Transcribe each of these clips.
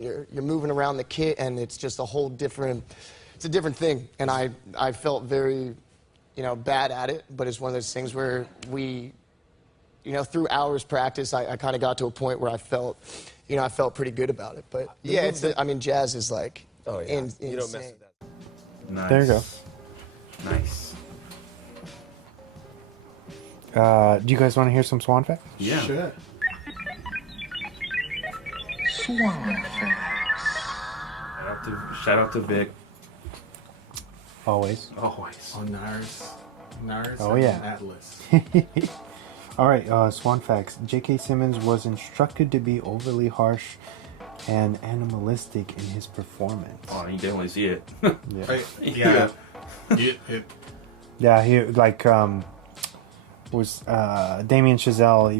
You're moving around the kit, and it's just a whole different, it's a different thing. And I felt very, bad at it, but it's one of those things where we, through hours practice, I kind of got to a point where I felt pretty good about it. But yeah, jazz is like, oh yeah, you don't mess with that. Nice. There you go. Nice. Do you guys want to hear some Swan facts? Yeah. Sure. Swan facts. Shout out to Vic. Always. Always. Onarres. Oh, yeah. Atlas. All right, Swan facts. J.K. Simmons was instructed to be overly harsh and animalistic in his performance. Oh, you definitely see it. Yeah. Yeah. Yeah, he was Damien Chazelle.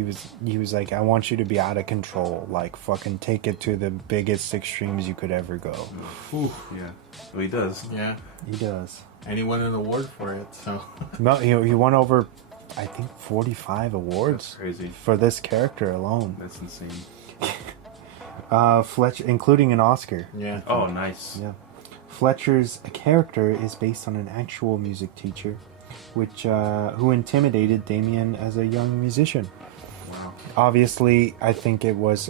He was like, I want you to be out of control, like fucking take it to the biggest extremes you could ever go. Ooh. Yeah. Well, he does. Yeah. He does. And he won an award for it, so. No, he won over, I think, 45 awards. That's crazy. For this character alone. That's insane. Fletcher, including an Oscar. Yeah. Oh, nice. Yeah. Fletcher's character is based on an actual music teacher, who intimidated Damien as a young musician. Wow. Obviously, I think it was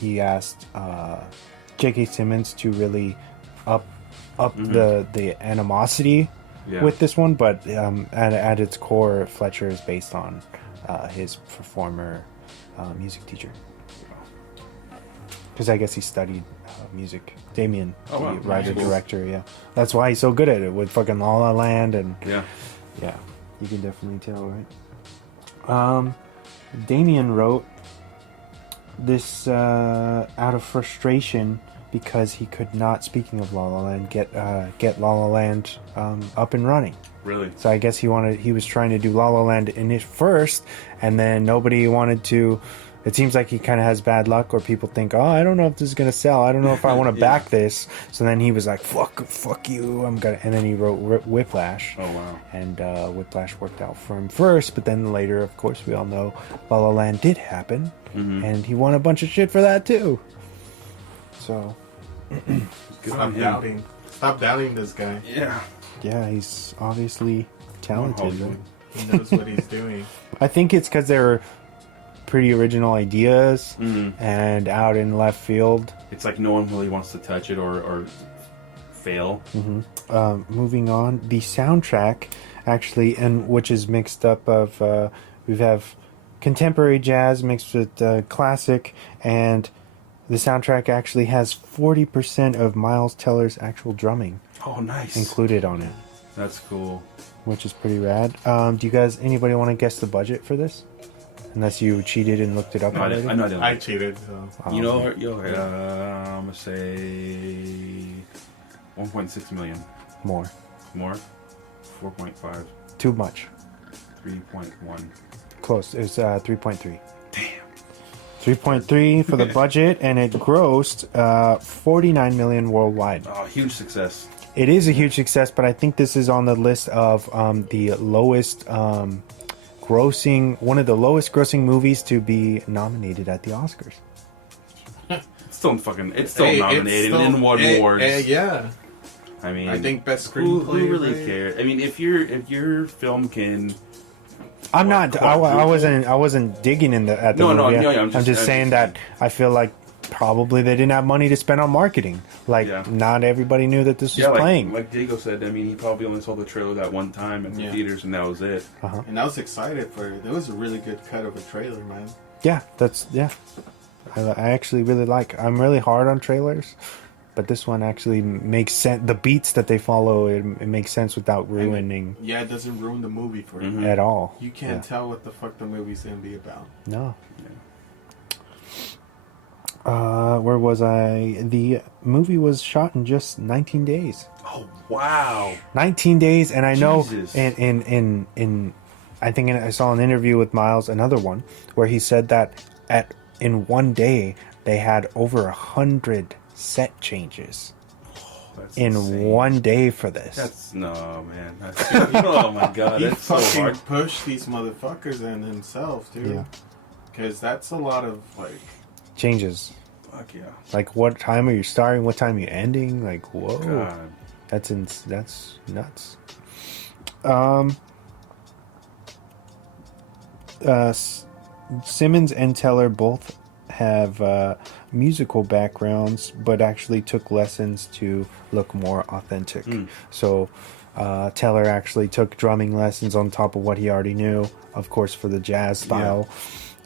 he asked J.K. Simmons to really up the animosity with this one, but at its core, Fletcher is based on his former music teacher. Because I guess he studied music. Damien, the writer director, yeah. That's why he's so good at it with fucking La La Land and Yeah, you can definitely tell, right? Damien wrote this out of frustration because he could not, speaking of La La Land, get La La Land up and running. really. So I guess he was trying to do La La Land in it first, and then nobody wanted to. It seems like he kind of has bad luck, or people think, oh, I don't know if this is gonna sell. I don't know if I want to back this. So then he was like, fuck you, I'm gonna. And then he wrote Whiplash. Oh wow. And Whiplash worked out for him first, but then later, of course, we all know La La Land did happen, and he won a bunch of shit for that too. So. Stop doubting this guy. Yeah. Yeah, he's obviously talented. Right? He knows what he's doing. I think it's because they're pretty original ideas and out in left field. It's like no one really wants to touch it or fail. Moving on, the soundtrack actually, and which is mixed up of we have contemporary jazz mixed with classic, and the soundtrack actually has 40% of Miles Teller's actual drumming Oh, nice. included on it, That's cool. which is pretty rad. Do you guys, anybody want to guess the budget for this? Unless you cheated and looked it up No, already? I know I didn't. I cheated, so. Oh, You know, okay. I'm gonna say 1.6 million. More. More? 4.5. Too much. 3.1. Close. It was 3.3. Damn. 3.3 for the budget, and it grossed 49 million worldwide. Oh, huge success. It is a huge success, but I think this is on the list of the lowest one of the lowest grossing movies to be nominated at the Oscars. It's still nominated and won awards. Yeah. I mean, I think best who screenplay. really right? cares? I mean, if your film can. I'm not. I wasn't digging at the movie. I'm just saying that I feel like probably they didn't have money to spend on marketing. Like not everybody knew that this was playing. Like Diego said, I mean, he probably only saw the trailer that one time in the theaters, and that was it. And I was excited for it. There was a really good cut of a trailer, man. Yeah, I actually really like. I'm really hard on trailers, but this one actually makes sense. The beats that they follow, it makes sense without ruining. It doesn't ruin the movie for you at all. You can't tell what the fuck the movie's gonna be about. No. Where was I? The movie was shot in just 19 days. Oh wow! 19 days, and I know Jesus. I think I saw an interview with Miles, another one, where he said that in one day they had over 100 set changes That's in insane. one day for this. That's man. Oh my god, He that's so fucking hard. pushed these motherfuckers and himself, dude. Yeah. Because that's a lot of, like... Changes. Fuck yeah. Like, what time are you starting? What time are you ending? Like, whoa. God. That's nuts. Simmons and Teller both have musical backgrounds, but actually took lessons to look more authentic. So Teller actually took drumming lessons on top of what he already knew, of course, for the jazz style.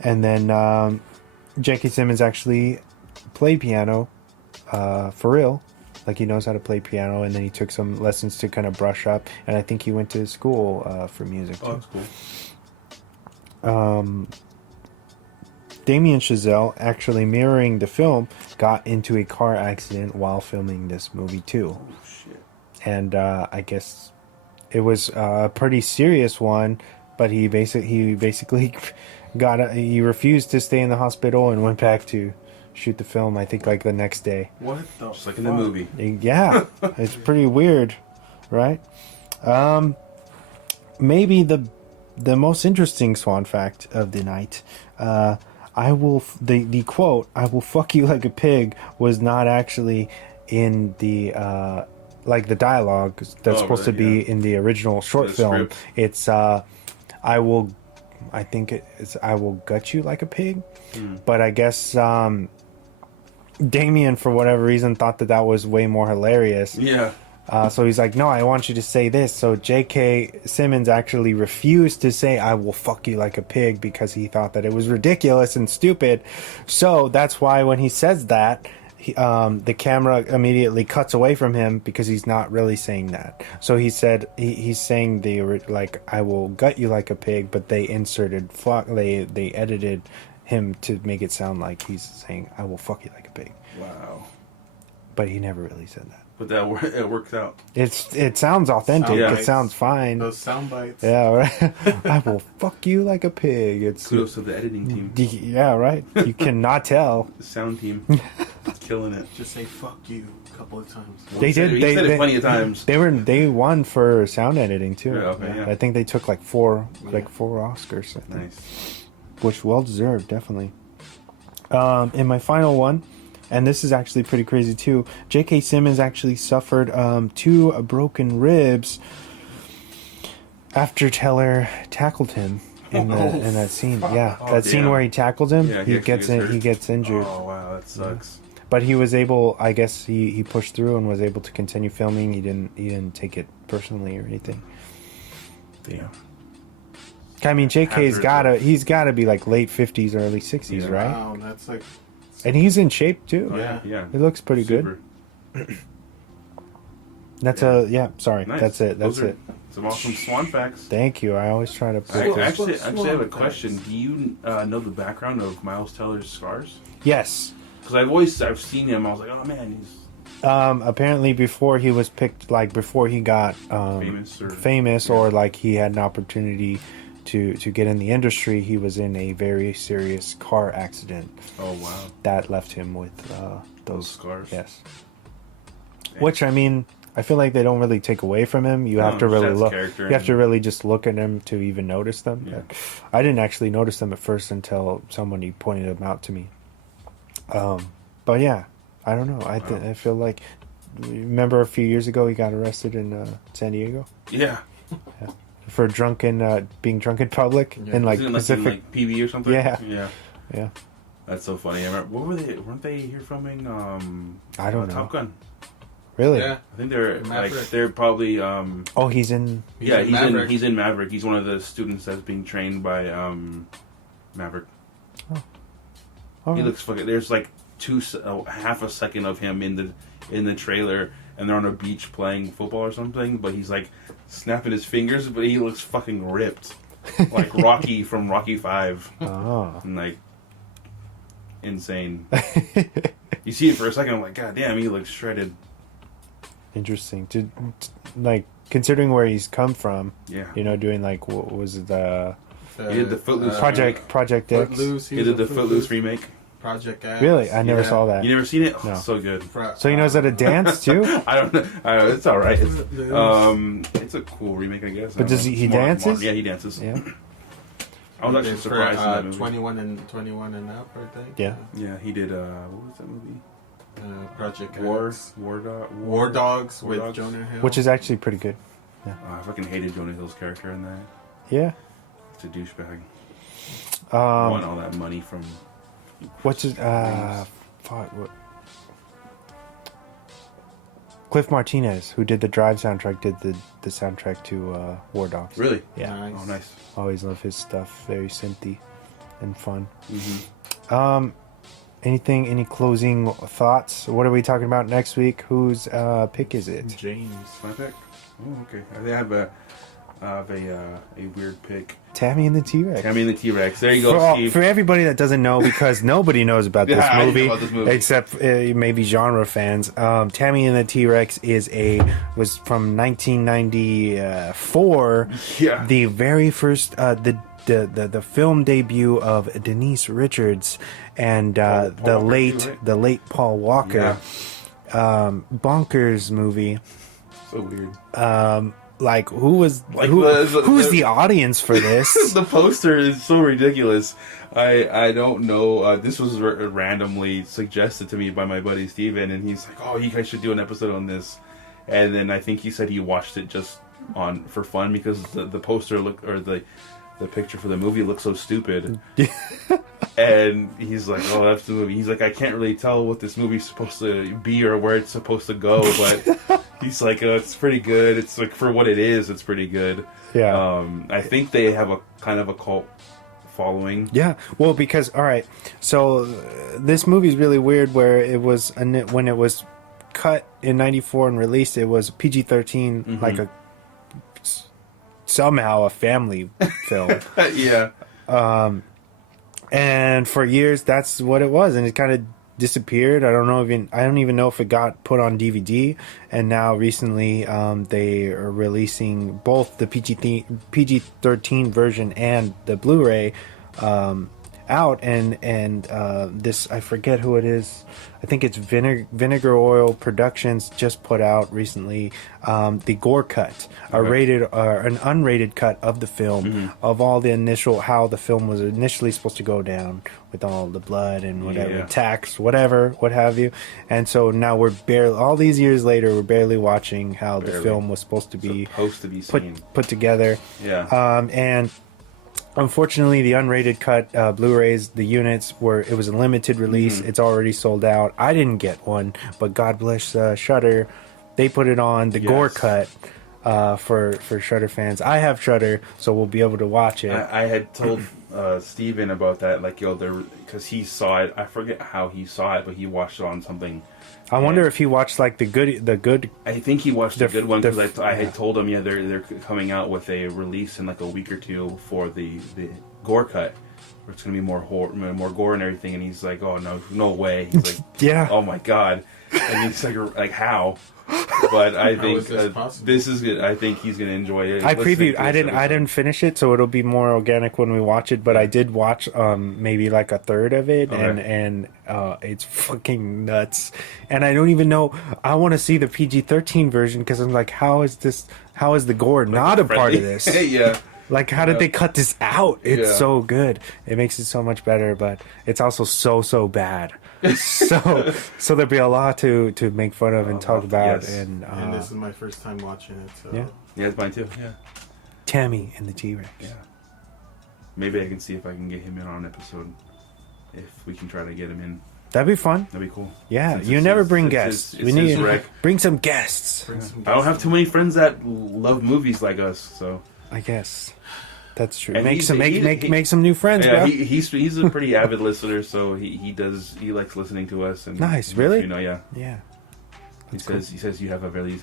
And then J.K. Simmons actually played piano for real. Like, he knows how to play piano, and then he took some lessons to kind of brush up. And I think he went to school for music, too. Oh, that's cool. Damien Chazelle, actually mirroring the film, got into a car accident while filming this movie, too. Oh, shit. And I guess it was a pretty serious one, but he basically he refused to stay in the hospital and went back to shoot the film, I think, like the next day. What the Just like in the movie. Yeah, it's pretty weird, right? Maybe the most interesting Swan fact of the night. The quote "I will fuck you like a pig" was not actually in the like the dialogue that's supposed to be in the original short film. Script. It's I will gut you like a pig. But I guess Damien, for whatever reason, thought that was way more hilarious. Yeah. So he's like, no, I want you to say this. So J.K. Simmons actually refused to say, I will fuck you like a pig, because he thought that it was ridiculous and stupid. So that's why when he says that, the camera immediately cuts away from him, because he's not really saying that. So he said, he's saying I will gut you like a pig, but they inserted, they edited him to make it sound like he's saying, I will fuck you like a pig. Wow. But he never really said that. But it worked out. It sounds authentic. Sound It bites. sounds fine. Those sound bites. Yeah, right. I will fuck you like a pig. It's Kudos to the editing team. yeah, right. You cannot tell. The sound team. Killing it. Just say "fuck you" a couple of times. They did. He said it plenty of times. They won for sound editing too. Yeah, okay, yeah. I think they took like four Oscars. I think. Nice. Which well deserved, definitely. In my final one, and this is actually pretty crazy too. J.K. Simmons actually suffered 2 broken ribs after Teller tackled him in that scene. Yeah, that scene damn. where he tackled him. Yeah, he gets injured. Oh, wow, that sucks. But he was able. I guess he pushed through and was able to continue filming. He didn't take it personally or anything. Yeah. I mean, JK's he's gotta be like late 50s, early 60s, Yeah. right? Wow, that's like And he's in shape too. Yeah. Yeah. He looks pretty Super. good. That's sorry. Nice. That's it. That's Those are it. Some awesome Swan facts. Thank you. I always try to put I this. actually have a question. Do you know the background of Miles Teller's scars? Yes. Because I've seen him. I was like, oh man, he's Apparently before he was picked, like before he got famous or like he had an opportunity to get in the industry, he was in a very serious car accident. Oh wow. That left him with those scars. Yes. Which, I mean, I feel like they don't really take away from him. You have to really look. You have to really just look at him to even notice them. Yeah. I didn't actually notice them at first until somebody pointed them out to me. But yeah, I don't know. I feel like, remember a few years ago he got arrested in San Diego? Yeah. For being drunk in public in like Pacific, like PB or something. Yeah. Yeah. Yeah. That's so funny. I remember, what were they? Weren't they here filming? I don't know. Top Gun. Really? Yeah. I think they're Maverick. like they're probably. Oh, he's in. He's in Maverick. He's one of the students that's being trained by Maverick. All He right. looks fucking. There's like half a second of him in the trailer, and they're on a beach playing football or something. But he's like snapping his fingers, but he looks fucking ripped, like Rocky from Rocky 5, Oh. and like insane. You see it for a second, I'm like, God damn, he looks shredded. Interesting. Like considering where he's come from. Yeah. You know, doing like what was it? He did the Footloose Project X. Footloose. He did the Footloose remake. Project X. Really, I never saw that. You never seen it? Oh, No. so good. So he knows how to dance too. I don't know. It's all right. It's a cool remake, I guess. But does he dances? Yeah, he dances. Yeah. I was actually surprised in that movie. 21 and up, I think. Yeah. Yeah, he did. What was that movie? Project War X. War Dogs with Dogs. Jonah Hill. Which is actually pretty good. I fucking hated Jonah Hill's character in that. Yeah. It's a douchebag. Um, Want all that money from. What's his? Fuck. What? Cliff Martinez, who did the Drive soundtrack, did the soundtrack to War Dogs. Really? Yeah. Nice. Oh, nice. Always love his stuff. Very synthy and fun. Mm-hmm. Any closing thoughts? What are we talking about next week? Whose pick is it? James. My pick. Oh, okay. I have a weird pick. Tammy and the T-Rex. Tammy and the T-Rex. There you go, Steve. For everybody that doesn't know, because nobody knows about this, Yeah, I movie, know about this movie. except maybe genre fans. Tammy and the T-Rex was from 1994. Yeah. The very first the film debut of Denise Richards and Paul the Walker late too, right? the late Paul Walker. Bonkers movie. So weird. Like who's the- the audience for this? The poster is so ridiculous. I don't know. This was randomly suggested to me by my buddy Steven, and he's like, "Oh, you guys should do an episode on this." And then I think he said he watched it just for fun because the poster the picture for the movie looks so stupid. And he's like, "Oh, that's the movie." He's like, "I can't really tell what this movie's supposed to be or where it's supposed to go, but." He's like, it's pretty good. It's like, for what it is, it's pretty good. Yeah. I think they have a kind of a cult following. Yeah, well, because all right, so this movie is really weird. Where it was when it was cut in '94 and released, it was PG-13, like somehow a family film. Yeah. And for years, that's what it was, and it kind of disappeared. I don't even know if it got put on DVD. And now recently, they are releasing both the PG-13 version and the Blu-ray out. And this, I forget who it is. I think it's Vinegar Oil Productions just put out recently the gore cut, an unrated cut of the film of all the how the film was initially supposed to go down with all the blood and whatever attacks, what have you. And so now all these years later, we're barely watching how the film was supposed to be seen. put together. Yeah. And unfortunately, the unrated cut Blu-rays, the units it was a limited release. It's already sold out. I didn't get one, but God bless Shudder. They put it on the gore cut for Shudder fans. I have Shudder, so we'll be able to watch it. I had told Steven about that, like, because he saw it. I forget how he saw it, but he watched it on something. I wonder if he watched like the good. I think he watched the good one because I had told him, they're coming out with a release in like a week or two for the gore cut, where it's gonna be more gore and everything. And he's like, "Oh no way!" He's like, Yeah. Oh my god! And he's like how? But I think this is good. I think he's gonna enjoy it. I previewed. I didn't finish it, so it'll be more organic when we watch it. But I did watch maybe like a third of it, and it's fucking nuts. And I don't even know. I want to see the PG-13 version because I'm like, how is the gore not a part of this? Yeah. Like, how did they cut this out? It's so good. It makes it so much better, but it's also so bad. So there'll be a lot to make fun of and talk about. Yes. And this is my first time watching it. So. Yeah, it's mine too. Yeah. Tammy and the T-Rex. Yeah. Maybe I can see if I can get him in on an episode. If we can try to get him in. That'd be fun. That'd be cool. Yeah, Since you never bring guests. We We need to bring some guests. I don't have too many friends that love movies like us, so I guess that's true. And Make some new friends, yeah, bro. he's a pretty avid listener, so he likes listening to us. And Nice, really? Yeah. Yeah. He says you have a very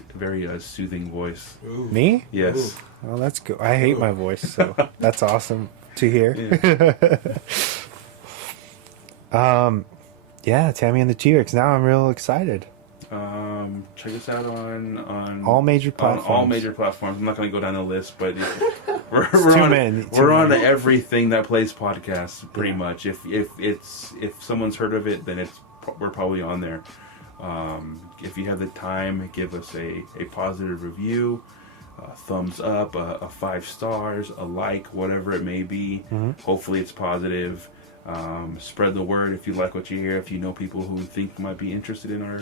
soothing voice. Ooh. Me? Yes. Ooh. Well, that's good. I hate my voice, so that's awesome to hear. Yeah. Tammy and the T-Rex. Now I'm real excited. Check us out on All major platforms. On all major platforms. I'm not going to go down the list, but we're on everything that plays podcasts pretty much. If someone's heard of it, then we're probably on there. If you have the time, give us a positive review. thumbs up, a 5 stars, a like, whatever it may be. Hopefully it's positive. Spread the word if you like what you hear. If you know people who think might be interested in our